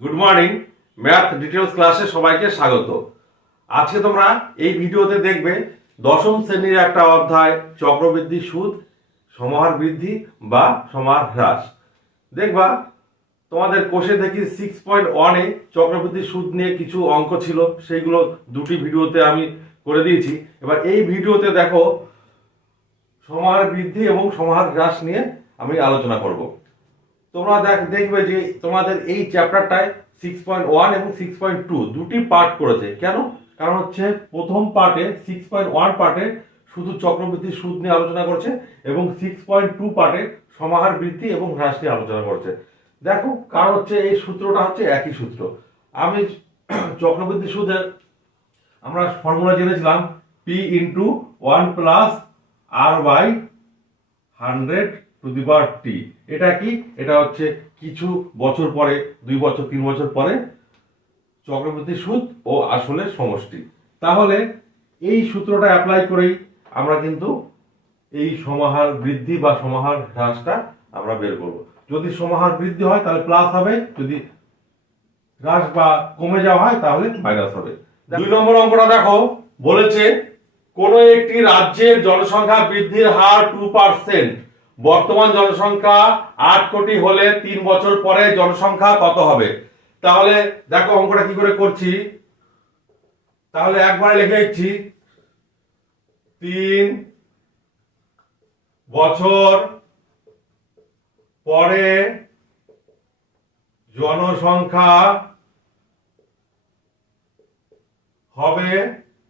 Good morning. Math details ক্লাসে সবাইকে স্বাগত। আজকে তোমরা এই ভিডিওতে দেখবে দশম শ্রেণীর একটা অধ্যায় চক্রবৃদ্ধি সুদ, সমাহার বৃদ্ধি বা সমাহার হ্রাস। দেখবা তোমাদের কোষে দেখি 6.1-এ চক্রবৃদ্ধি সুদ নিয়ে কিছু অঙ্ক ছিল, সেইগুলো দুটি ভিডিওতে আমি করে দিয়েছি। এবার এই ভিডিওতে দেখো সমাহার বৃদ্ধি এবং সমাহার হ্রাস নিয়ে আমি আলোচনা করব। তোমরা দেখবে যে তোমাদের এই চ্যাপ্টারটায় 6.1 এবং 6.2 দুটি পার্ট করেছে। কেন? কারণ হচ্ছে প্রথম পার্টে 6.1 পার্টে শুধু চক্রবৃদ্ধি সুদ নিয়ে আলোচনা করছে এবং 6.2 পার্টে সমাহার বৃদ্ধি এবং হ্রাস নিয়ে আলোচনা করছে। দেখো, কারণ হচ্ছে এই সূত্রটা হচ্ছে একই সূত্র। আমি চক্রবৃদ্ধি সুদের আমরা ফর্মুলা জেনেছিলাম P ইন্টু 1 প্লাস R/100 এটা কি? এটা হচ্ছে কিছু বছর পরে, 2 বছর 3 বছর পরে চক্রবৃদ্ধি সুদ ও আসলের সমষ্টি। তাহলে এই সূত্রটা অ্যাপ্লাই করেই আমরা কিন্তু এই সমাহার বৃদ্ধি বা সমাহার হ্রাসটা আমরা বের করব। যদি সমাহার বৃদ্ধি হয় তাহলে প্লাস হবে, যদি হ্রাস বা কমে যাওয়া হয় তাহলে মাইনাস হবে। 2 নম্বর অঙ্কটা দেখো, বলেছে কোন একটি রাজ্যের জনসংখ্যা বৃদ্ধির হার 2%। বর্তমান জনসংখ্যা 8 কোটি হলে 3 বছর পরে জনসংখ্যা কত হবে? তাহলে দেখো অঙ্কটা কি করে করছি। তাহলে একবারে লিখে দিচ্ছি 3 বছর পরে জনসংখ্যা হবে।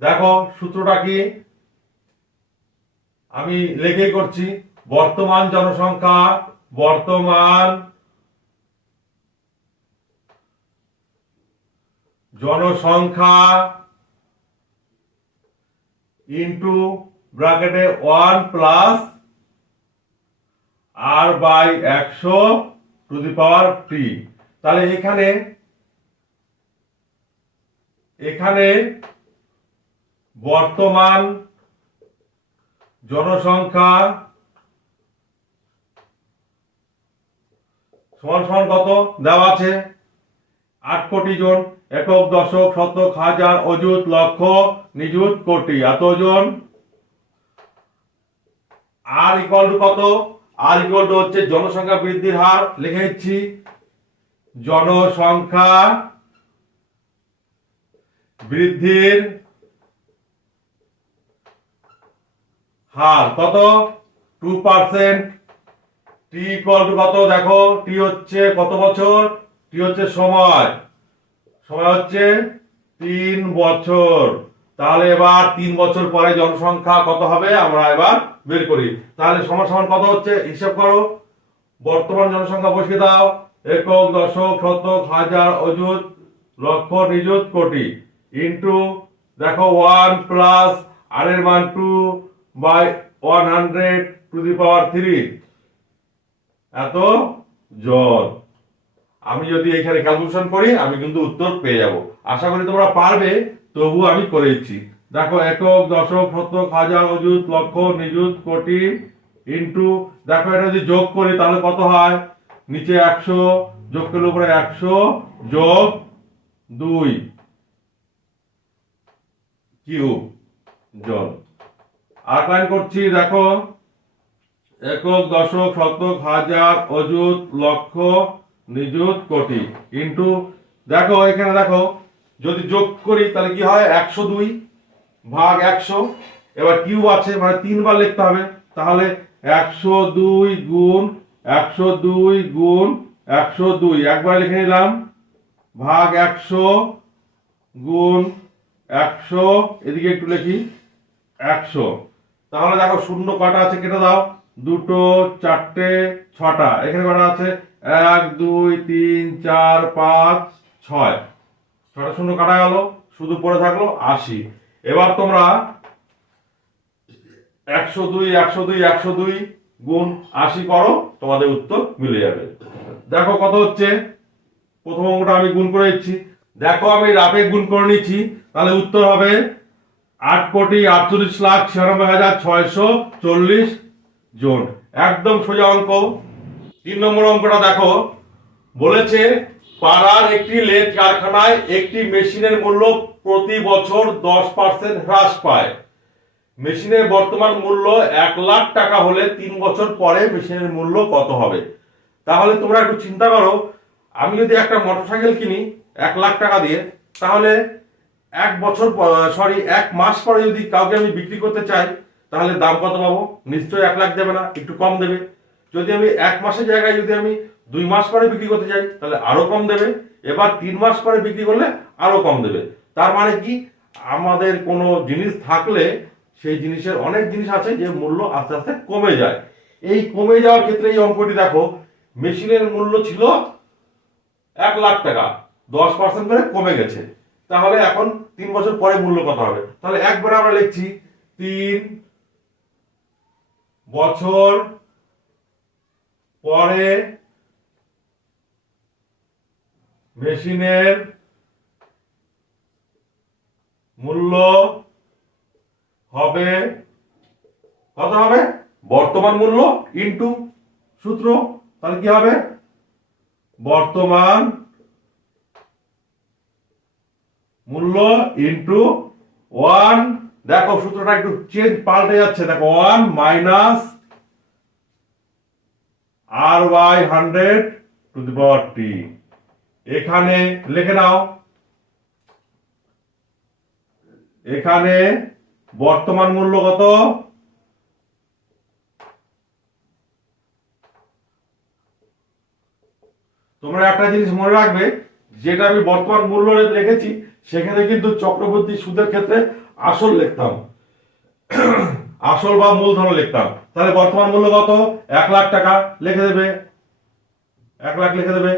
দেখো সূত্রটা কি আমি লিখে করছি, বর্তমান জনসংখ্যা ইন্টু ব্র্যাকেটে 1 প্লাস R/100 তাহলে এখানে বর্তমান জনসংখ্যা সমান কত দেওয়া আছে? 8 কোটি জন, একক, দশক, শতক, হাজার, অযুত, লক্ষ, নিযুত, কোটি, এতজন। আর ইকুয়াল টু কত? আর ইকুয়াল টু হচ্ছে জনসংখ্যা বৃদ্ধির হার, লিখে দিচ্ছি জনসংখ্যা বৃদ্ধির হার কত? 2%। টি ইকুয়াল টু কত? দেখো টি হচ্ছে কত বছর? টি হচ্ছে সময় হচ্ছে 3 বছর। তাহলে এবার 3 বছর পরে জনসংখ্যা কত হবে আমরা এবার বের করি। তাহলে সমান সমান কত হচ্ছে হিসাব করো। বর্তমান জনসংখ্যা বসিয়ে দাও, একক, দশক, শতক, হাজার, অযুত, লক্ষ, নিযুত, কোটি, ইন্টু দেখো 1 প্লাস আর এর মান 2/100 এত জন। আমি যদি এখানে ক্যালকুলেশন করি আমি কিন্তু উত্তর পেয়ে যাব। আশা করি তোমরা পারবে, তবু আমি করে দিচ্ছি। দেখো একক, দশক, শতক, হাজার, অযুত, লক্ষ, নিযুত, কোটি, ইন্টু দেখো এটা যদি যোগ করি তাহলে কত হয়? নিচে 100 যোগ করলে উপরে 100 যোগ 2 কিউব জন। আর লাইন করছি, দেখো একক, দশক, শতক, হাজার, অযুত, লক্ষ, নিযুত, কোটি, ইন্টু দেখো এখানে দেখো যদি যোগ করি তাহলে কি হয়? 102 ভাগ 100। এবার কিউব আছে মানে 3 বার লিখতে হবে। তাহলে 102 গুণ 102 একবার লিখে নিলাম, ভাগ 100 গুণ 100, এদিকে একটু লিখি 100। তাহলে দেখো শূন্য কটা আছে কেটে দাও, 2, 4, 6টা। এখানে কটা আছে? 1, 2, 3, 4, 5, 6। 6টা শূন্য কাটা গেল, শুধু পড়ে থাকলো 80। এবার তোমরা 102 গুণ 80 করো, তোমাদের উত্তর মিলে যাবে। দেখো কত হচ্ছে। প্রথম অঙ্কটা আমি গুণ করে দিচ্ছি। দেখো আমি রাফে গুণ করে নিচ্ছি, তাহলে উত্তর হবে 8,48,96,640 জন। একদম সোজা অঙ্ক। 3 নম্বর অঙ্কটা দেখো, বলেছে পাড়ার একটি লেদ কারখানায় একটি মেশিনের মূল্য প্রতি বছর 10% হ্রাস পায়। মেশিনের বর্তমান মূল্য 1,00,000 টাকা হলে 3 বছর পরে মেশিনের মূল্য কত হবে? তাহলে তোমরা একটু চিন্তা করো, আমি যদি একটা মোটরসাইকেল কিনি 1,00,000 টাকা দিয়ে, তাহলে 1 মাস পরে যদি কাউকে আমি বিক্রি করতে চাই, তাহলে দাম কত পাবো? নিশ্চয়ই 1,00,000 দেবে না, একটু কম দেবে। যদি আমি 1 মাসের জায়গায় যদি আমি 2 মাস পরে বিক্রি করতে চাই, তাহলে আরো কম দেবে। এবার 3 মাস পরে বিক্রি করলে আরো কম দেবে। তার মানে কি, আমাদের কোনো জিনিস থাকলে সেই জিনিসের অনেক জিনিস আছে যে মূল্য আস্তে আস্তে কমে যায়। এই কমে যাওয়ার ক্ষেত্রে এই অঙ্কটি দেখো, মেশিনের মূল্য ছিল 1,00,000 টাকা, 10% করে কমে গেছে। তাহলে এখন 3 বছর পরে মূল্য কত হবে? তাহলে একবারে আমরা লিখছি 3 বছর পরে মেশিনের মূল্য হবে কত হবে? বর্তমান মূল্য ইনটু সূত্র। তাহলে কি হবে? বর্তমান মূল্য ইনটু 1, দেখো সূত্রটা একটু পাল্টে যাচ্ছে, দেখো 1 মাইনাস r/100 এখানে লিখে নাও। এখানে বর্তমান মূল্য কত? তোমরা একটা জিনিস মনে রাখবে, যেটা আমি বর্তমান মূল্য লিখেছি সেখানে কিন্তু চক্রবর্তী সুদের ক্ষেত্রে আসল লিখতাম, আসল বা মূলধন লিখতাম। তাহলে বর্তমান মূল্য কত? 1,00,000 টাকা লিখে দেবে, 1,00,000 লিখে দেবে।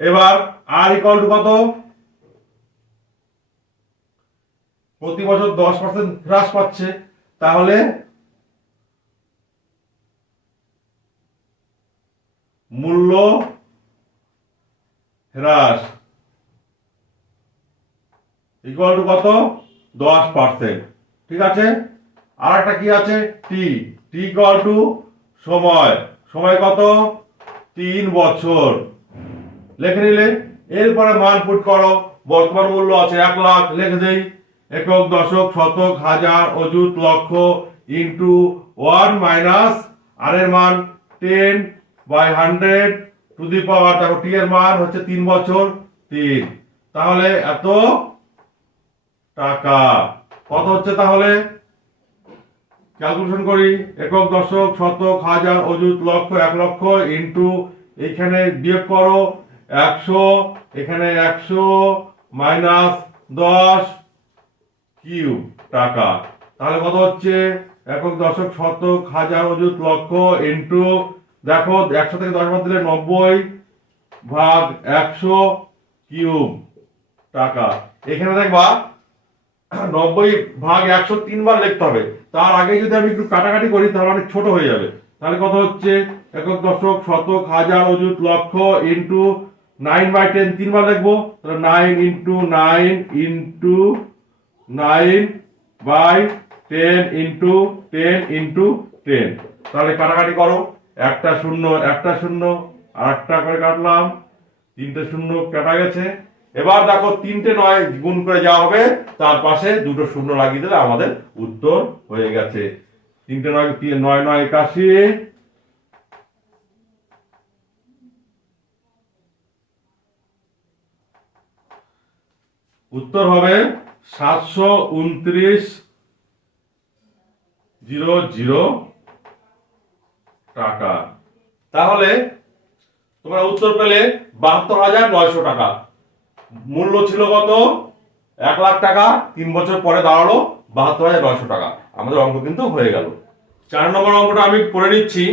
এবার আর ইকুয়াল টু কত? প্রতি বছর 10% হ্রাস পাচ্ছে, তাহলে মূল্য হ্রাস ইকুয়াল টু কত? 10%। ঠিক আছে। আর একটা কি আছে? টি ইকুয়াল টু সময়, সময় কত? 3 বছর লিখে নিলে। এরপরে মান পুট করো, বর্তমান মূল্য আছে 1,00,000, লিখে দেই একক, দশক, শতক, হাজার, অযুত, লক্ষ ইন্টু 1 মাইনাস আর এর মান 10/100 টু দি পাওয়ার, দেখো টি এর মান হচ্ছে 3 বছর 3, তাহলে এত টাকা। কত হচ্ছে তাহলে? ক্যালকুলেশন করি, একক, দশক, শতক, হাজার, অযুত, লক্ষ, 1,00,000 ইন্টু এখানে বিয়োগ করো 100, এখানে 100 মাইনাস 10 কিউব টাকা। তাহলে কত হচ্ছে? একক, দশক, শতক, হাজার, অযুত, লক্ষ ইন্টু, দেখো 100 থেকে 10 বাদ দিলে 90/100 কিউব টাকা। এখানে দেখবা 90/100 3বার লিখতে হবে। তার আগে যদি আমি একটু কাটাকাটি করি তাহলে অনেক ছোট হয়ে যাবে। তাহলে কত হচ্ছে? একক, দশক, শতক, হাজার, অযুত, লক্ষ ইন্টু 9/10 3বার লিখবো, তাহলে 9 ইন্টু 9 ইন্টু 9/10 ইন্টু 10 ইন্টু 10। তাহলে কাটাকাটি করো, একটা শূন্য একটা শূন্য, আর একটা করে কাটলাম, 3টে শূন্য কাটা গেছে। এবার দেখো 3টে 9 গুণ করে যা হবে তার পাশে 2টো শূন্য লাগিয়ে দিলে আমাদের উত্তর হয়ে গেছে। 3টে 9 9 9 81, উত্তর হবে 729,000 টাকা। তাহলে তোমরা উত্তর পেলে 72,900 টাকা। মূল্য ছিল কত? 1,00,000 টাকা, 3 বছর পরে দাঁড়ালো 72,900 টাকা। আমাদের অঙ্ক কিন্তু হয়ে গেল। 4 নম্বর অঙ্কটা আমি করে নিচ্ছি।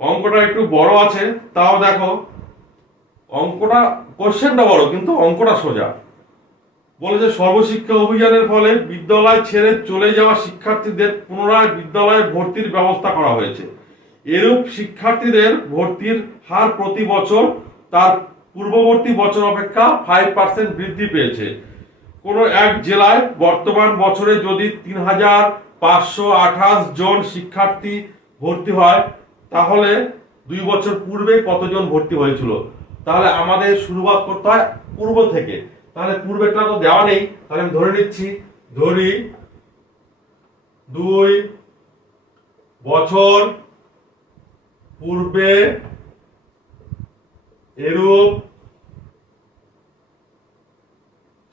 অঙ্কটা একটু বড় আছে, তাও দেখো অঙ্কটা, কোশ্চেনটা বড় কিন্তু অঙ্কটা সোজা। বলেছে সর্বশিক্ষা অভিযানের ফলে বিদ্যালয় ছেড়ে চলে যাওয়া শিক্ষার্থীদের পুনরায় বিদ্যালয়ে ভর্তির ব্যবস্থা করা হয়েছে। এরূপ শিক্ষার্থীদের ভর্তির হার প্রতি বছর তার পূর্ববর্তী বছর অপেক্ষা 5% বৃদ্ধি পেয়েছে। কোনো এক জেলায় বর্তমান বছরে যদি 3,528 জন শিক্ষার্থী ভর্তি হয়, তাহলে 2 বছর পূর্বে কতজন ভর্তি হয়েছিল? তাহলে আমাদের শুরুয়াত করতে হয় পূর্ব থেকে। তাহলে পূর্বেরটা তো দেওয়া নেই, তাহলে আমি ধরে নিচ্ছি, ধরি 2 বছর পূর্বে এরূপ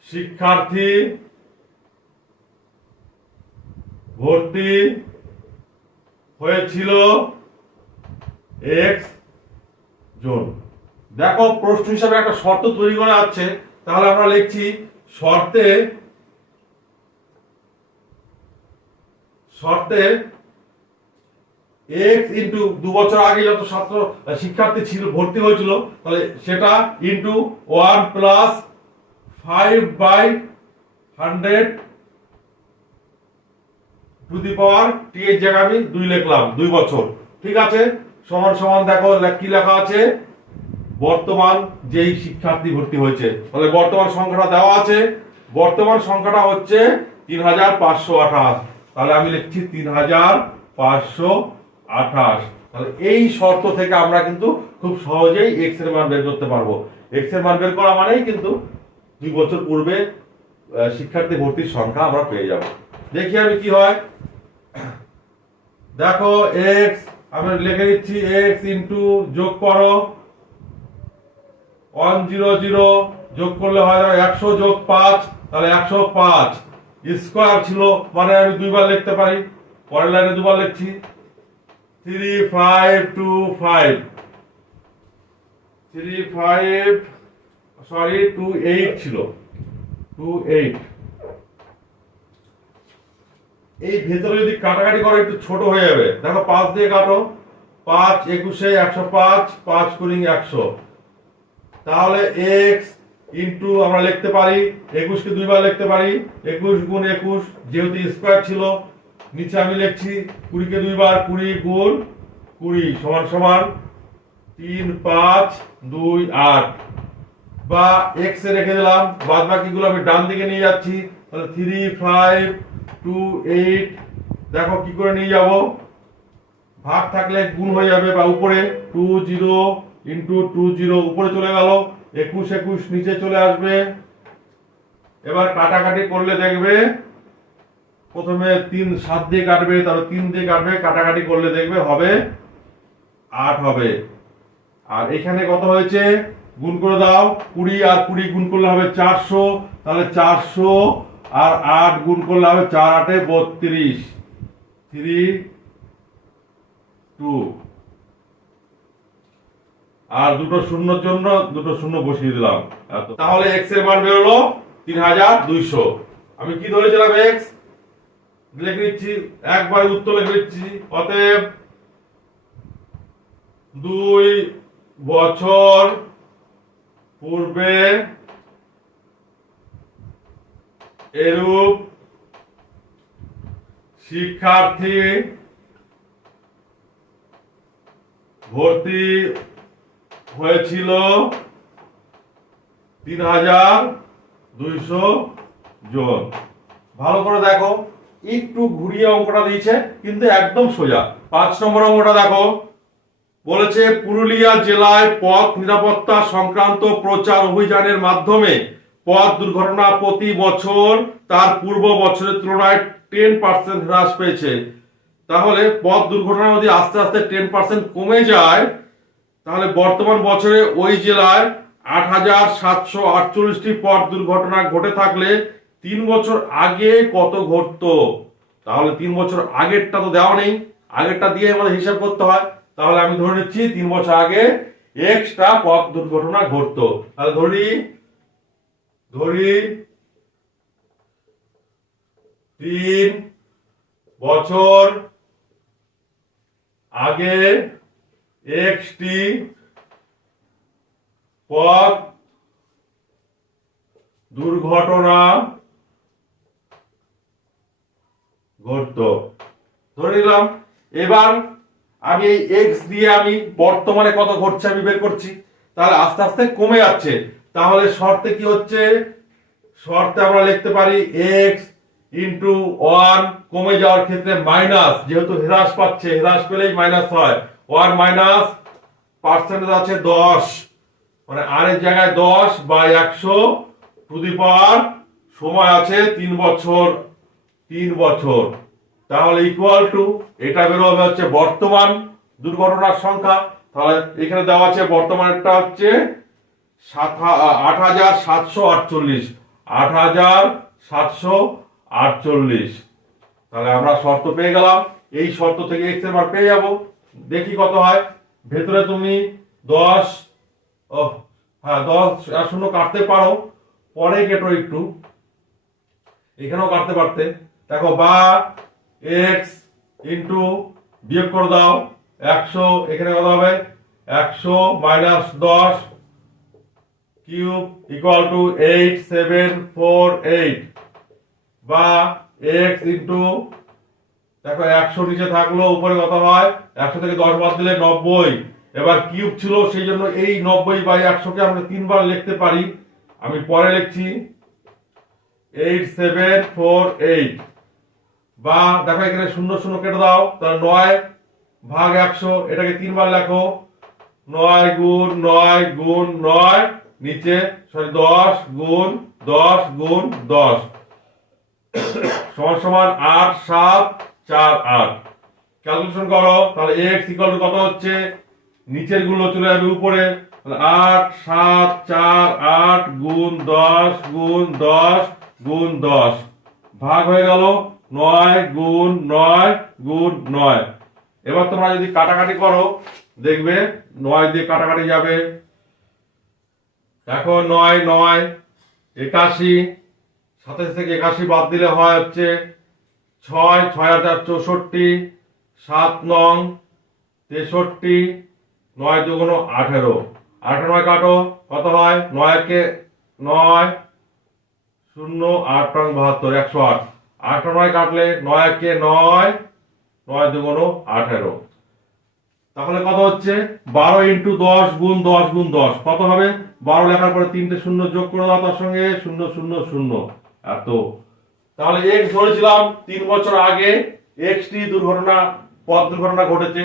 শিক্ষার্থী ভর্তি হয়েছিল এক্স জন। দেখো প্রশ্ন হিসাবে একটা শর্ত তৈরি করা আছে, তাহলে আমরা লিখছি শর্তে এক্স ইন্টু 2 বছর আগে যত ছাত্র শিক্ষার্থী ছিল ভর্তি হয়েছিল, তাহলে সেটা ইন্টু 1 প্লাস 5/100 টু দি পাওয়ার টি এর জায়গায় আমি 2 লিখলাম, 2 বছর। ঠিক আছে, সমান সমান দেখো কি লেখা আছে, বর্তমান যেই শিক্ষার্থী ভর্তি হয়েছে, তাহলে বর্তমান সংখ্যাটা দেওয়া আছে, বর্তমান সংখ্যাটা হচ্ছে 3528। তাহলে আমি লিখছি 3528। তাহলে এই শর্ত থেকে আমরা কিন্তু খুব সহজেই এক্স এর মান বের করতে পারবো। এক্স এর মান বের করা মানেই কিন্তু 2 বছর পূর্বে শিক্ষার্থী ভর্তির সংখ্যা আমরা পেয়ে যাব। দেখি আমি কি হয়, দেখো এক্স আমি লিখে দিচ্ছি, এক্স ইন্টু যোগ করো 100 যোগ করলে হয় 100 যোগ 5, তাহলে 105 স্কয়ার ছিল, মানে আমি 2 বার লিখতে পারি, পরের লাইনে 2 বার লিখছি, 28 ছিল, 28। এই ভেতরে যদি কাটাকাটি করে একটু ছোট হয়ে যাবে, দেখো 5 দিয়ে কাটো, 5 21 105, 5 কুড়ি 100। তাহলে x ইন্টু আমরা লিখতে পারি 21 কে 2 বার লিখতে পারি, 21 গুণ 21 যেহেতু স্কয়ার ছিল, নিচে আমি লিখছি 20 কে 2 বার, 20 গুণ 20 সমান সমান 3 5 2 8, বা x এ রেখে দিলাম, বাদ বাকিগুলো আমি ডান দিকে নিয়ে যাচ্ছি, তাহলে 3 5 2 8। দেখো কি করে নিয়ে যাব, ভাগ থাকলে গুণ হয়ে যাবে, বা উপরে 20 ইন্টু 20 উপরে চলে গেল, 21 21 নিচে চলে আসবে। এবার কাটাকাটি করলে দেখবে, প্রথমে 3 7 দিয়ে কাটবে, তারপর 3 দিয়ে কাটবে, কাটাকাটি করলে দেখবে হবে 8 হবে। আর এখানে কত হয়েছে গুণ করে দাও, 20 আর 20 গুণ করলে হবে 400, তাহলে 400 আর 8 গুণ করলে হবে 4 8 32, 3 2, আর দুটো শূন্যর জন্য দুটো শূন্য বসিয়ে দিলাম। তাহলে x এর মান বের হলো 3200। আমি কি ধরেছিলাম x লিখে নিচ্ছি, একবার উত্তর লিখে নিচ্ছি, অতএব 2 বছর পূর্বে এরূপ শিক্ষার্থী ভর্তি হয়েছিল 3200 জন। ভালো করে দেখো, একটু ঘুরিয়ে অঙ্কটা দিয়েছে কিন্তু একদম সোজা। 5 নম্বর অঙ্কটা দেখো, বলেছে পুরুলিয়া জেলায় পথ নিরাপত্তা সংক্রান্ত প্রচার অভিযানের মাধ্যমে পথ দুর্ঘটনা প্রতি বছর তার পূর্ব বছরের তুলনায় 10% হ্রাস পেয়েছে। তাহলে পথ দুর্ঘটনা যদি আস্তে আস্তে 10% কমে যায়, তাহলে বর্তমান বছরে ওই জেলায় 8748টি পথ দুর্ঘটনা ঘটে থাকলে 3 বছর আগে কত ঘটতো। তাহলে 3 বছর আগেরটা তো দেওয়া নেই, আগেরটা দিয়ে আমাদের হিসাব করতে হয়। তাহলে আমি ধরে নিচ্ছি 3 বছর আগে এক্সটা পথ দুর্ঘটনা ঘটতো। তাহলে ধরি 3 বছর আগে এক্সটি পথ দুর্ঘটনা ঘটতো, ধরে নিলাম। এবার আমি এই এক্স দিয়ে আমি বর্তমানে কত ঘটছে আমি বের করছি, তাহলে আস্তে আস্তে কমে যাচ্ছে। তাহলে শর্তে কি হচ্ছে, শর্তে আমরা লিখতে পারি এক্স ইন্টু 1, কমে যাওয়ার ক্ষেত্রে মাইনাস, যেহেতু হ্রাস পাচ্ছে, হ্রাস পেলেই মাইনাস হয়, 1 মাইনাস পার্সেন্টেজ আছে 10, মানে আর এর জায়গায় 10/100 টু দি পাওয়ার সময় আছে 3 বছর, 3 বছর। তাহলে ইকুয়াল টু এটা বেরোবে হচ্ছে বর্তমান দুর্ঘটনার সংখ্যা। তাহলে এখানে দেওয়া আছে বর্তমানটা হচ্ছে 8,748, 8,748। তাহলে আমরা শর্ত পেয়ে গেলাম। এই শর্ত থেকে এক্স এর মান পেয়ে যাব। দেখি কত হয়। ভেতরে তুমি 10 আর 0 কাটতে পারো, পরে কেটো একটু, এখানেও কাটতে পারতে। দেখো বা এক্স ইন্টু বিয়োগ করে দাও 100, এখানে কত হবে 100 মাইনাস 10 কিউব ইকুয়াল টু 8748, বা এক্স ইন্টু দেখো 100 নিচে থাকলো, উপরে কত হয় 100 থেকে 10 বাদ দিলে 90। এবার কিউব ছিল সেই জন্য এই 90/100 কে আমরা 3 বার লিখতে পারি। আমি পরে লিখছি 8748, বা দেখো এখানে 0 0 কেটে দাও, তাহলে 9/100, এটাকে 3 বার লেখো 9 গুণ 9 গুণ 9, নিচে 10 গুণ 10 গুণ 10 সমান সমান 8 7 4 8। ক্যালকুলেশন করো, তাহলে x ইকুয়াল টু কত হচ্ছে, নিচের গুলো চলে যাবে উপরে, তাহলে 8 7 4 8 গুণ 10 গুণ 10 গুণ 10 ভাগ হয়ে গেল 9 গুণ 9 গুণ 9। এবার তোমরা যদি কাটাকাটি করো দেখবে 9 দিয়ে কাটাকাটি যাবে। এখন 9 9 81, 27 থেকে 81 বাদ দিলে হয় হচ্ছে 6 6064, 7 নং 63, 9 দুগুণ 18, 8 9 কাটো কত হয়, 9 কে 9 0 8 নং 72, 108, 8 9 কাটলে 9 কে 9 9 দুগুণ 18। তাহলে কত হচ্ছে 12 ইন্টু 10 গুণ 10 গুণ 10 কত হবে, 12 লেখার পরে 3টে শূন্য যোগ করে দাও, তার সঙ্গে 0 0 0 এত। তাহলে এক্স ধরেছিলাম 3 বছর আগে এক্সটি পথ দুর্ঘটনা ঘটেছে,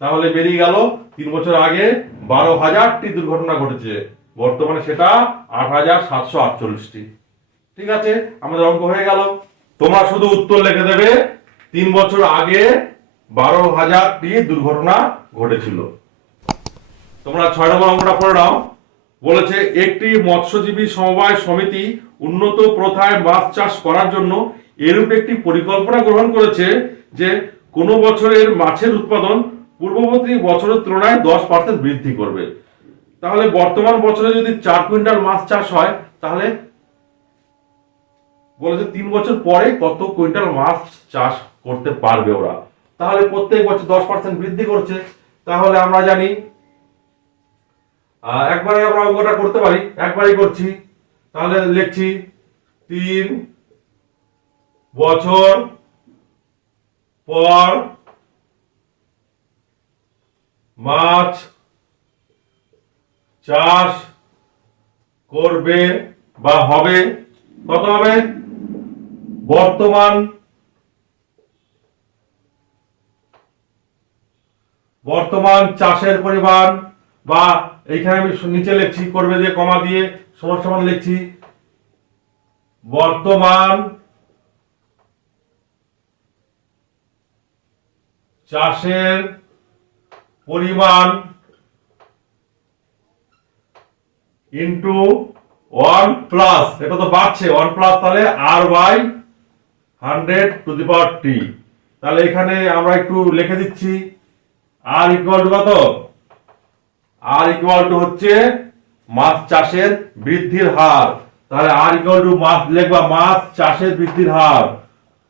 তাহলে বেরিয়ে গেল 3 বছর আগে 12,000টি দুর্ঘটনা ঘটেছে, বর্তমানে সেটা 8,748টি। ঠিক আছে, আমাদের অঙ্ক হয়ে গেল। তোমরা শুধু উত্তর লিখে দেবে 3 বছর আগে 12,000টি দুর্ঘটনা ঘটেছিল। তোমরা 6 নম্বর অঙ্কটা পড়ে নাও। বলেছে একটি মৎস্যজীবী সমবায় সমিতি উন্নত প্রথায় মাছ চাষ করার জন্য এরূপ একটি পরিকল্পনা গ্রহণ করেছে যে কোনো বছরের মাছের উৎপাদন পূর্ববর্তী বছরের তুলনায় 10% বৃদ্ধি করবে। তাহলে বর্তমান বছরে যদি 4 কুইন্টাল মাছ চাষ হয়, তাহলে বলেছে 3 বছর পরে কত কুইন্টাল মাছ চাষ করতে পারবে ওরা। তাহলে প্রত্যেক বছর 10% বৃদ্ধি করছে। তাহলে আমরা জানি একবারে আমরা অঙ্কটা করতে পারি, একবারই করছি। তাহলে লিখছি 3 বছর পর মাছ চাষ করবে বা হবে, কত হবে, বর্তমান চাষের পরিমাণ, বা এইখানে আমি নিচে লিখছি করবে দিয়ে কমা দিয়ে সমান সমান লিখছি বর্তমান চাষের পরিমাণ ইন্টু 1 প্লাস, এটা তো বাড়ছে 1 প্লাস, তাহলে r/100 two the power t। তাহলে এখানে আমরা একটু লিখে দিচ্ছি r ইকুয়াল টু কত, r ইকুয়াল টু হচ্ছে মাছ চাষের বৃদ্ধির হার। তাহলে r ইকুয়াল টু মাছ লিখবা মাছ চাষের বৃদ্ধির হার,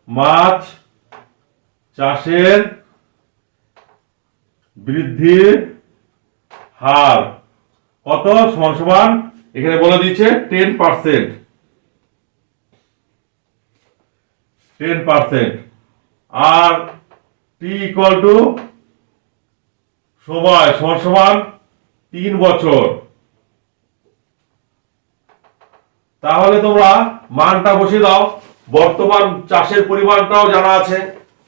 মাছ চাষের বৃদ্ধির হার কত, সমান সমান এখানে বলে দিচ্ছে 10%, 10%। আর t ইকুয়াল টু সময় সমান সমান 3 বছর। তাহলে তোমরা মানটা বসিয়ে দাও। বর্তমান চাষের পরিমাণটাও জানা আছে,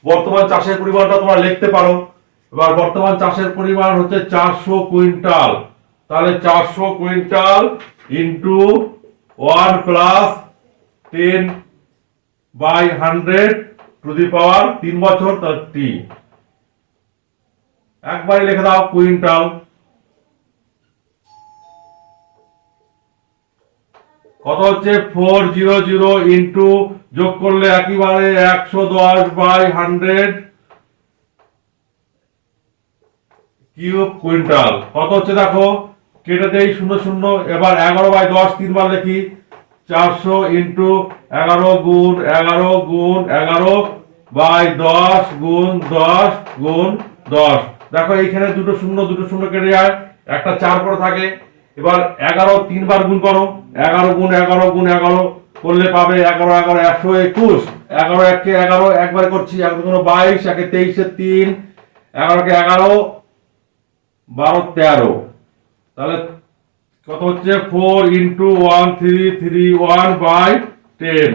বর্তমান চাষের পরিমাণটা তোমরা লিখতে পারো। এবার বর্তমান চাষের পরিমাণ হচ্ছে 400 কুইন্টাল, তাহলে 400 quintal into 1 plus 10/100 to the power 3 বছর, তাহলে টি। একবারে লিখে দাও কুইন্টাল। কত হচ্ছে 400 ইন্টু, যোগ করলে একেবারে 110/100 কিউব কুইন্টাল। কত হচ্ছে দেখো, কেটে দেই 0 0। এবার 11/10 তিনবার লিখি। 400 ইন্টু 11 গুণ 11 গুণ 11/10 গুণ 10 গুণ 10। দেখো এইখানে দুটো শূন্য কেটে যায়, একটা 4 পরে থাকে। এবার 11 তিনবার গুণ করো, 11 গুণ 11 গুণ 11 করলে পাবে 11 11 121। 11 1 11 একবার করছি, 1 2 22, 1 23 3, 11 কে 11 12 13। তাহলে কত হচ্ছে 4 ইন্টু 1331/10।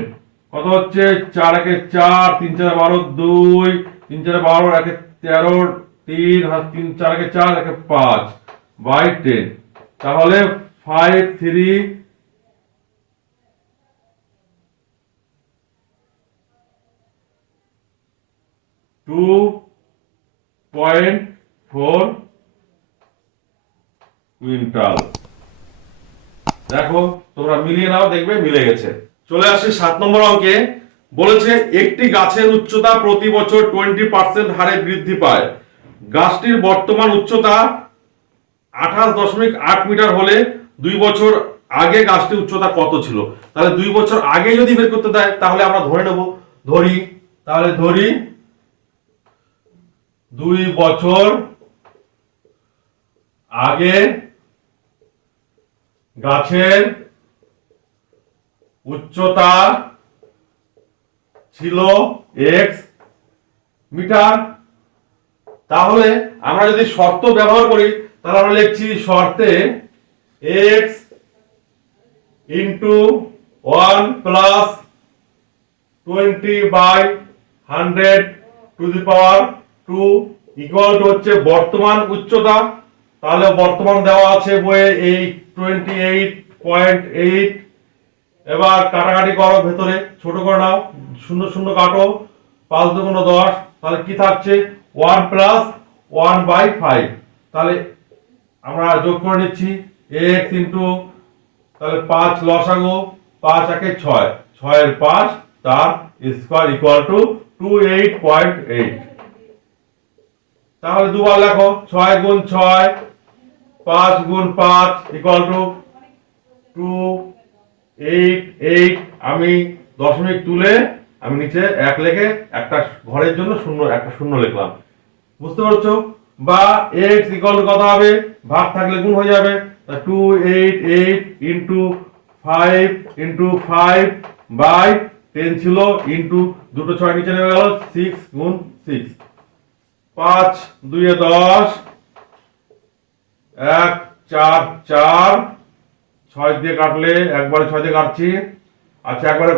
কত হচ্ছে 4 1 4, 3 4 12, 2 3 4 12, 1 13, 3 3 4 1 4, 1 5/10। তাহলে 5 3 2.4 কুইন্টাল। দেখো তোমরা মিলিয়ে নাও, দেখবে মিলে গেছে। চলে আসি 7 নম্বর অঙ্কে। বলেছে একটি গাছের উচ্চতা প্রতি বছর 20% হারে বৃদ্ধি পায়। গাছটির বর্তমান উচ্চতা 28.8 মিটার হলে 2 বছর আগে গাছটির উচ্চতা কত ছিল? তাহলে 2 বছর আগে যদি বের করতে দেয় তাহলে আমরা ধরে নেব, তাহলে ধরি 2 বছর আগে গাছের উচ্চতা ছিল x মিটার। তাহলে আমরা যদি শর্ত ব্যবহার করি তাহলে আমরা লিখছি শর্তে x into 1 plus 20/100 two the power 2 equal to হচ্ছে বর্তমান উচ্চতা। তাহলে বর্তমান দেওয়া আছে বইয়ে 28.8। এবার কাটাকাটি করো, ভেতরে ছোট করে নাও, 0 0 কাটো, 5 2 10। তাহলে কি থাকছে 1 প্লাস 1/5। তাহলে আমরা যোগ করে নিচ্ছি x ইন্টু, তাহলে 5 লসাগু, 5 1 6, 6 এর 5 তার স্কয়ার ইকুয়াল টু 28.8। তাহলে দুবার লেখো, 6 গুণ 6, 5 গুণ 5 ইকুয়াল টু 288। আমি দশমিক তুলে আমি নিচে 1 লিখে একটা ঘরের জন্য একটা শূন্য লিখলাম। বুঝতে পারছো? বা x ইকুয়াল টু কত হবে, ভাগ থাকলে গুণ হয়ে যাবে। 288 ইন্টু 5 ইন্টু 5/10 ছিল, ইন্টু দুটো 6 নিচে নেমে গেল, 6 গুণ 6, 5 2 10, 1 4 4, 6 দিয়ে কাটলে একবারে 6 দিয়ে কাটছি। আচ্ছা একবারে,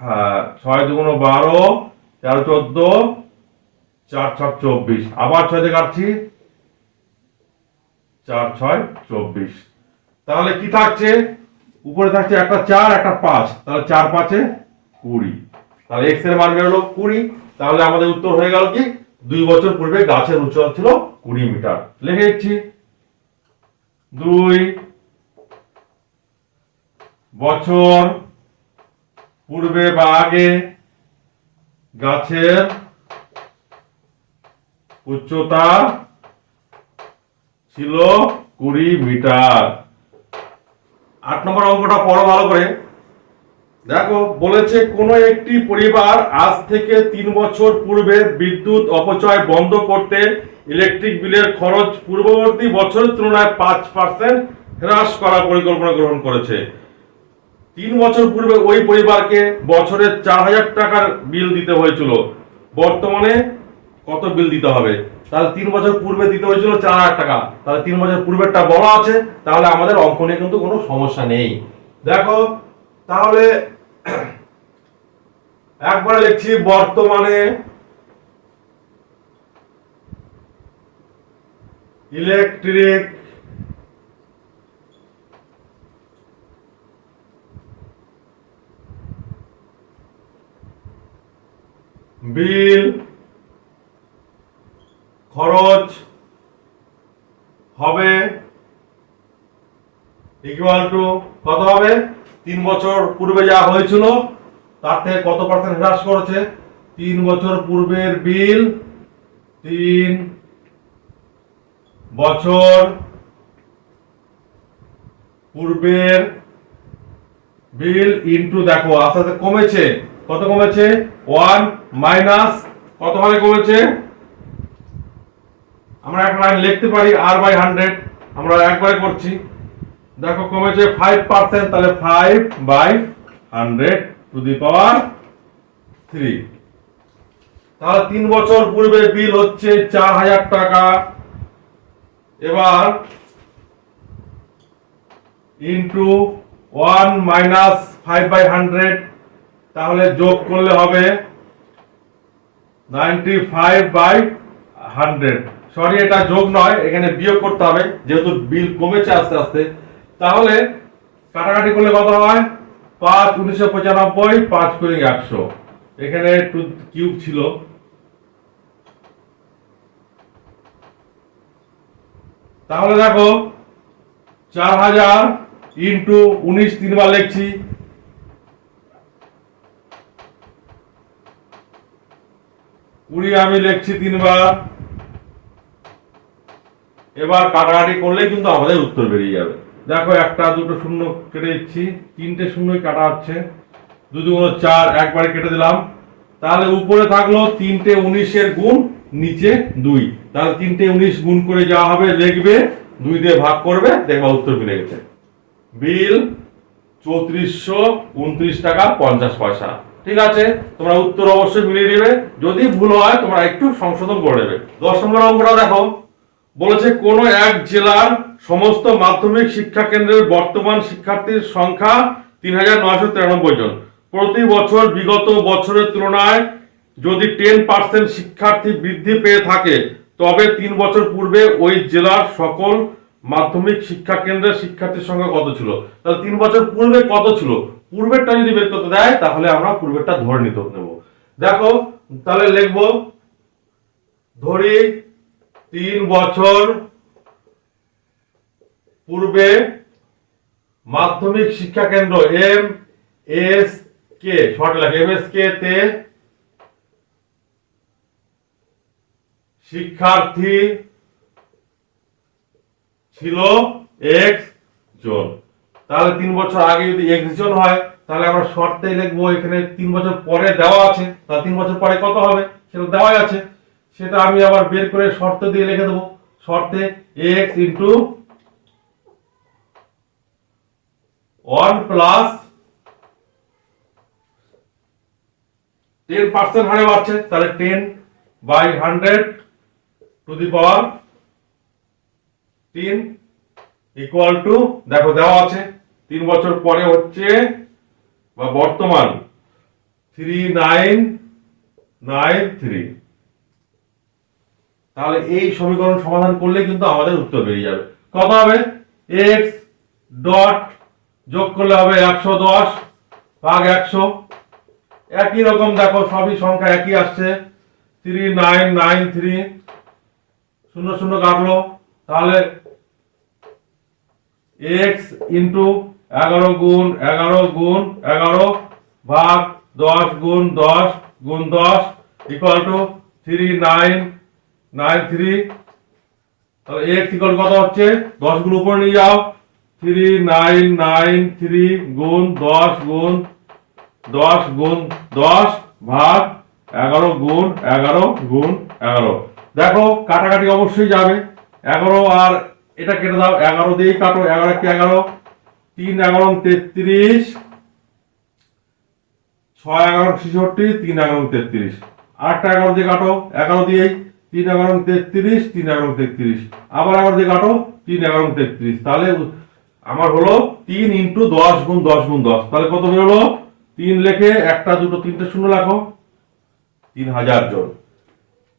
হ্যাঁ 6 2 12, 13 14, 4 6 24, আবার 6 দিয়ে কাটছি, 4 6 24। তাহলে কি থাকছে, উপরে থাকছে একটা 4 একটা 5, তাহলে 4 5 20। তাহলে x এর মান বেরোলো 20। তাহলে আমাদের উত্তর হয়ে গেল কি, 2 বছর পূর্বে গাছের উচ্চতা ছিল 20 মিটার। লিখে দিচ্ছি 2 বছর পূর্বে বা আগে গাছের উচ্চতা ছিল 20 মিটার। 8 নম্বর অঙ্কটা পড়ো ভালো করে। দেখো বলেছে কোন একটি পরিবার আজ থেকে 3 বছর পূর্বে বিদ্যুৎ অপচয় বন্ধ করতে ইলেকট্রিক বিলের খরচ পূর্ববর্তী বছরের তুলনায় 5% হ্রাস করার পরিকল্পনা গ্রহণ করেছে। 3 বছর পূর্বে ওই পরিবারকে বছরে 4000 টাকার বিল দিতে হয়েছিল। বর্তমানে কত বিল দিতে হবে? তাহলে 3 বছর পূর্বে দিতে হয়েছিল 4000 টাকা। তাহলে 3 বছর পূর্বেরটা বলা আছে, তাহলে আমাদের অঙ্ক নিয়ে কিন্তু কোনো সমস্যা নেই। দেখো তাহলে একবারে লিখছি বর্তমানে ইলেকট্রিক বিল খরচ হবে ইকুয়াল টু কত হবে, 3 বছর পূর্বে যা হয়েছিল তার থেকে কত পার্সেন্ট হ্রাস করেছে, 3 বছর পূর্বের বিল 3 বছর পূর্বের বিল ইনটু, দেখো আস্তে আস্তে কমেছে, কত কমেছে 1 মাইনাস কত হারে কমেছে, আমরা একটা লাইন লিখতে পারি r বাই 100, আমরা একবারে করছি, দেখো কমেছে 5%, তাহলে 5 বাই 100 টু দি পাওয়ার 3। তাহলে 3 বছর পূর্বে বিল হচ্ছে 4000 টাকা, এবার ইনটু 1 মাইনাস 5 বাই 100, তাহলে যোগ করলে হবে 95 বাই 100, সরি এটা যোগ নয়, এখানে বিয়োগ করতে হবে যেহেতু বিল কমেছে আস্তে আস্তে। তাহলে কাটাকাটি করলে কত হয়, 5 1995, 5 করে 100, এখানে 2 কিউব ছিল, তাহলে দেখো 4000 ইন্টু 19 তিনবার লিখছি, 20 আমি লিখছি তিনবার, এবার কাটাকাটি করলে কিন্তু আমাদের উত্তর বেরিয়ে যাবে। দেখো একটা দুটো শূন্য কেটে দিচ্ছি, 3টে শূন্যই কাটা হচ্ছে, 2 2 4 একবারে কেটে দিলাম, তাহলে উপরে থাকলো 3টে 19-এর গুণ, নিচে 2, তাহলে 3টে 19 গুণ করে যাওয়া হবে, লিখবে 2 দিয়ে ভাগ করবে, দেখবা উত্তর মিলে গেছে। বিল 3429 টাকা 50 পয়সা। ঠিক আছে, তোমরা উত্তর অবশ্যই মিলিয়ে নেবে, যদি ভুল হয় তোমরা একটু সংশোধন করে নেবে। 10 নম্বর অঙ্কটা দেখো, বলেছে কোন এক জেলার সমস্ত মাধ্যমিক শিক্ষা কেন্দ্রের বর্তমান শিক্ষার্থীর সংখ্যা 3993 জন। প্রতি বছর বিগত বছরের তুলনায় যদি 10% শিক্ষার্থী বৃদ্ধি পেয়ে থাকে, তবে 3 বছর পূর্বে ওই জেলার সকল মাধ্যমিক শিক্ষা কেন্দ্রের শিক্ষার্থীর সংখ্যা কত ছিল। তাহলে 3 বছর পূর্বে কত ছিল, পূর্বেরটা যদি বের করতে দেয় তাহলে আমরা পূর্বেরটা ধরে নিতে নেব। দেখো তাহলে লিখবো, ধরি 3 বছর পূর্বে মাধ্যমিক শিক্ষা কেন্দ্র MSK, শর্ট লেখা MSK তে শিক্ষার্থী ছিল x জন। তাহলে 3 বছর আগে যদি x জন হয় তাহলে আমরা শর্তে লিখবো, এখানে 3 বছর পরে দেওয়া আছে, তাহলে 3 বছর পরে কত হবে সেটা দেওয়াই আছে, সেটা আমি আবার বের করে শর্ত দিয়ে লিখে দেবো, শর্তে x ইন্টু 1 প্লাস 10% হারে বাড়ছে, তাহলে 10 by 100 to the power 3 equal to, দেখো দেওয়া আছে 3 বছর পরে হচ্ছে বা বর্তমান 3993। তাহলে এই সমীকরণ সমাধান করলে কিন্তু আমাদের উত্তর বেরিয়ে যাবে। কত হবে, x ডট যোগ করলে হবে 110 ভাগ 100, একই রকম দেখো সবই সংখ্যা একই আসছে, 3993, 0 0 কাটলো, তাহলে x ইন্টু 11 গুণ 11 গুণ 11 ভাগ 10 গুণ 10 গুণ 10 ইকুয়াল টু 3993। তাহলে x ইকুয়াল কত হচ্ছে, 10 গুণ উপরে নিয়ে যাও, 3993 গুণ 10 গুণ 10 গুণ 10 ভাগ 11 গুণ 11 গুণ 11। দেখো কাটাকাটি অবশ্যই যাবে, 11 আর এটা কেটে দাও, 11 দিয়েই কাটো, 11 কি 11, 3 11 33, 6 11 66, 3 11 33, আরেকটা 11 দিয়ে কাটো, 11 দিয়েই 3 11 33, 3 11 33, আবার 11 দিয়ে কাটো, 3 11 33, তাহলে আমার হলো 3 ইন্টু 10 গুণ 10 গুণ 10, তাহলে কত বেরোলো, 3 লেখে একটা দুটো 3টে শূন্য লেখো, 3000 জন।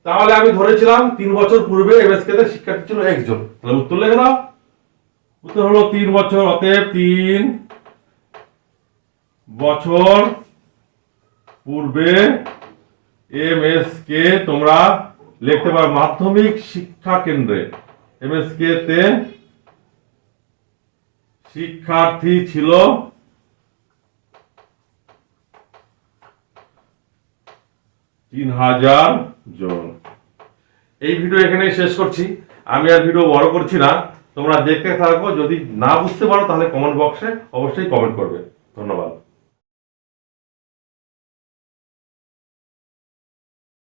তাহলে আমি ধরেছিলাম 3 বছর পূর্বে এমএসকে তে শিক্ষার্থী ছিল x জন, তাহলে উত্তর লিখে দাও, উত্তর হলো 3 বছর, অতএব 3 বছর পূর্বে MSK তোমরা লিখতে পারো মাধ্যমিক শিক্ষা কেন্দ্রে। MSK তে শিক্ষার্থী ছিল 3000 জন। এই ভিডিও এখানেই শেষ করছি। আমি আর ভিডিও বড় করছি না, তোমরা দেখতে থাকো। যদি না বুঝতে পারো তাহলে কমেন্ট বক্সে অবশ্যই কমেন্ট করবে। ধন্যবাদ।